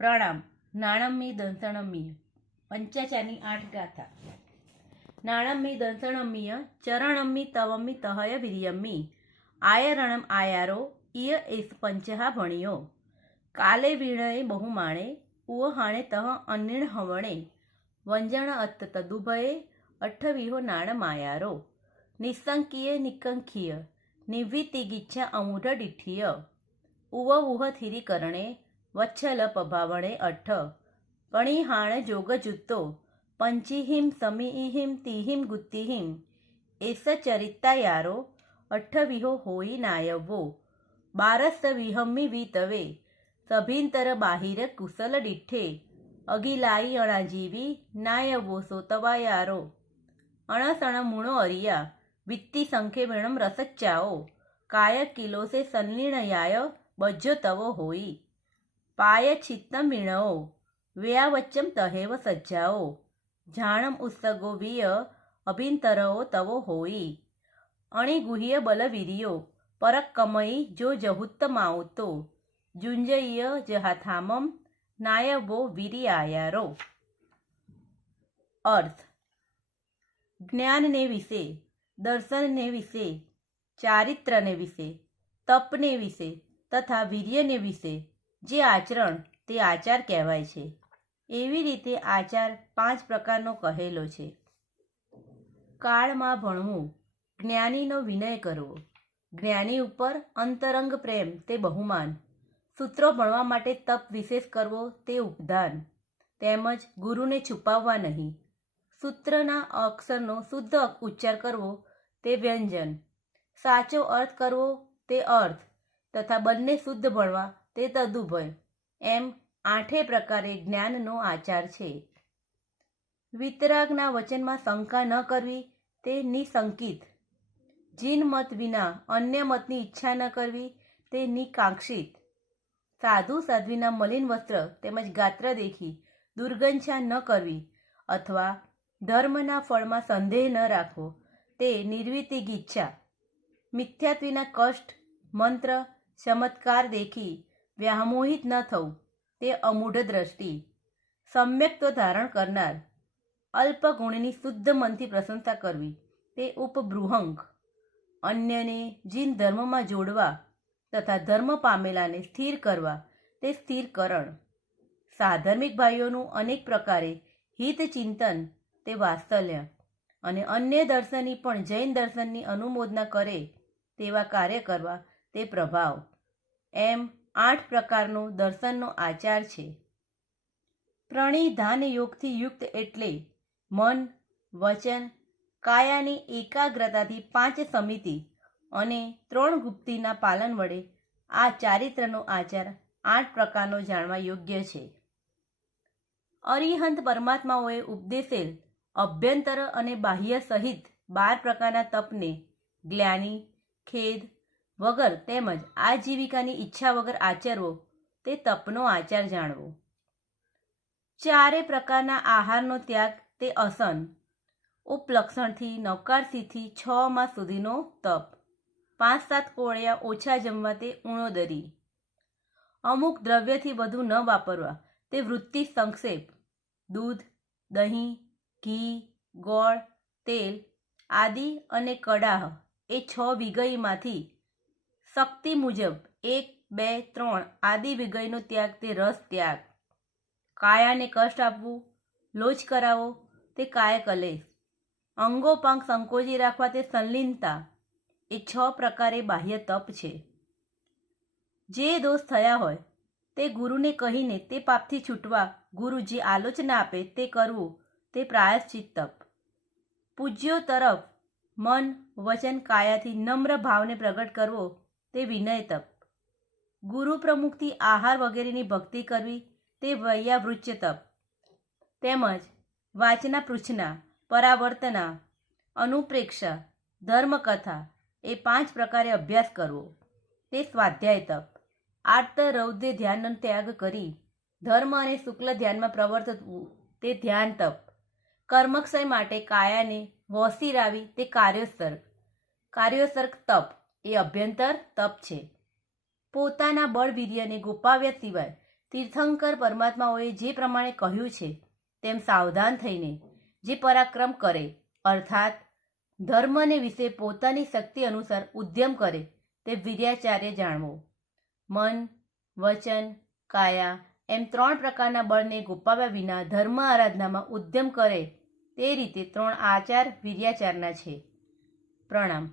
પ્રણામ. નાણમ્મી દંસણમ્મી પંચાચારની 8 ગાથા. નાણમ્મી દંસણમ્મીય ચરણમ્મી તવમ્મી તહય વીર્યમ્મી આયરણમ આયારો ઇય એસ પંચહા ભણિયો કાલે વીણએ બહુમાણે ઉવ હાણે તહ અન્નિણ હવણે વંજણ અત્ત તદુભયે અઠ્ઠવિહો નાણ માયારો નિસંકીય નિકંખીય નિવૃત્તિગીચ્છા અમૂઢ ડિઠ્ઠિય ઉવ ઉહ થિરીકરણે વચ્છલ પભાવણે અઠ્ઠ પણિહાણ જોગ જુત્તો પંચિહિમ સમિહિમ તિહિમ ગુત્તિહિમ એસ ચરિત્તાયારો અઠ્ઠવિહો હોઈ નાયવો બારસ વિહમ્મી વીતવે સભિંતર બાહિર કુશલ ડિઠ્ઠે અગિલાઈ અણાજીવી નાયવો સોતવાયારો અણસણ મૂણો અરિયા વિત્તિ સંખે વેણમ રસચ્ચાઓ કાય કિલોસે સંલીણયાય બજ્જો તવો હોઈ પાય છિત્તમ વીણઓ વ્યાવચ્ચમ તહેવ સજ્જાઓ જાણમ ઉત્સગો વિય અભિંતરઓ તવો હોઈ અણિગુહ્ય બલવીર્યો પરક્કમઈ જો જહુત્ત માઉતો જુંજય જહાથામમ નાયવો વીર્યાયારો. અર્થ: જ્ઞાનને વિશે, દર્શનને વિશે, ચારિત્રને વિશે, તપને વિશે તથા વીર્યને વિશે જે આચરણ તે આચાર કહેવાય છે. એવી રીતે આચાર 5 પ્રકારનો કહેલો છે. કાળમાં ભણવું, જ્ઞાનીનો વિનય કરવો, જ્ઞાની ઉપર અંતરંગ પ્રેમ તે બહુમાન, સૂત્રો ભણવા માટે તપ વિશેષ કરવો તે ઉપદાન, તેમજ ગુરુને છુપાવવા નહીં, સૂત્રના અક્ષરનો શુદ્ધ ઉચ્ચાર કરવો તે વ્યંજન, સાચો અર્થ કરવો તે અર્થ તથા બંને શુદ્ધ ભણવા તે તદુભય, એમ 8 પ્રકારે જ્ઞાનનો આચાર છે. વિતરાગના વચનમાં શંકા ન કરવી તે નિશંકિત, જીન મત વિના અન્ય મતની ઈચ્છા ન કરવી તે નિકાંક્ષિત, સાધુ સાધ્વીના મલિન વસ્ત્ર તેમજ ગાત્ર દેખી દુર્ગંછા ન કરવી અથવા ધર્મના ફળમાં સંદેહ ન રાખવો તે નિર્વિતિગીચ્છા, મિથ્યાત્વીના કષ્ટ, મંત્ર, ચમત્કાર દેખી વ્યામોહિત ન થવું તે અમૂઢ દ્રષ્ટિ, સમ્યક્ત્વ ધારણ કરનાર, અલ્પગુણની શુદ્ધ મનથી પ્રશંસા કરવી તે ઉપબૃહંક, અન્યને જીન ધર્મમાં જોડવા તથા ધર્મ પામેલાને સ્થિર કરવા તે સ્થિરકરણ, સાધર્મિક ભાઈઓનું અનેક પ્રકારે હિત ચિંતન તે વાત્સલ્ય અને અન્ય દર્શનની પણ જૈન દર્શનની અનુમોદના કરે તેવા કાર્ય કરવા તે પ્રભાવ, એમ 8 પ્રકારનો દર્શનનો આચાર છે. પ્રણિધાન યોગથી યુક્ત એટલે મન, વચન, કાયાની એકાગ્રતાથી 5 સમિતિ અને 3 ગુપ્તિના પાલન વડે આ ચારિત્રનો આચાર 8 પ્રકારનો જાણવા યોગ્ય છે. અરિહંત પરમાત્માઓએ ઉપદેશેલ અભ્યંતર અને બાહ્ય સહિત 12 પ્રકારના તપને ગ્લાનિ, ખેદ વગર તેમજ આજીવિકાની ઈચ્છા વગર આચરવો તે તપનો આચાર જાણવો. 4 પ્રકારના આહારનો ત્યાગ તે અસન, ઉપલક્ષણથી નવકારસીથી 6 માસ સુધીનો તપ, 5-7 કોળિયા ઓછા જમવા તે ઉણોદરી, અમુક દ્રવ્યથી વધુ ન વાપરવા તે વૃત્તિ સંક્ષેપ, દૂધ, દહીં, ઘી, ગોળ, તેલ આદિ અને કડાહ એ 6 વિગઈમાંથી શક્તિ મુજબ 1, 2, 3 આદિ વિગઈનો ત્યાગ તે રસ ત્યાગ, કાયાને કષ્ટ આપવું, લોચ કરાવો તે કાય કલેશ, અંગોપાંગ સંકોચી રાખવા તે સંલીનતા એ 6 પ્રકારે બાહ્ય તપ છે. જે દોષ થયા હોય તે ગુરુને કહીને તે પાપથી છૂટવા ગુરુ જે આલોચના આપે તે કરવું તે પ્રાયશ્ચિત તપ. પૂજ્યો તરફ મન, વચન, કાયાથી નમ્ર ભાવને પ્રગટ કરવો તે વિનય તપ. ગુરુ પ્રમુખથી આહાર વગેરેની ભક્તિ કરવી તે વૈયાવૃચ્ય તપ. તેમજ વાચના પૃચ્છના, પરાવર્તના, અનુપ્રેક્ષા, ધર્મકથા એ 5 પ્રકારે અભ્યાસ કરવો તે સ્વાધ્યાય તપ. આર્ત રૌદ્ર ધ્યાનનો ત્યાગ કરી ધર્મ અને શુક્લ ધ્યાનમાં પ્રવર્તવું તે ધ્યાન તપ. કર્મક્ષય માટે કાયાને વોસીરાવી તે કાર્યોત્સર્ગ. કાર્યોત્સર્ગ તપ એ અભ્યંતર તપ છે. પોતાના બળવીર્યને ગોપાવ્યા સિવાય તીર્થંકર પરમાત્માઓએ જે પ્રમાણે કહ્યું છે તેમ સાવધાન થઈને જે પરાક્રમ કરે અર્થાત ધર્મને વિશે પોતાની શક્તિ અનુસાર ઉદ્યમ કરે તે વીર્યાચાર્ય જાણવો. મન, વચન, કાયા એમ 3 પ્રકારના બળને ગુપાવ્યા વિના ધર્મ આરાધનામાં ઉદ્યમ કરે તે રીતે 3 આચાર વીર્યાચારના છે. પ્રણામ.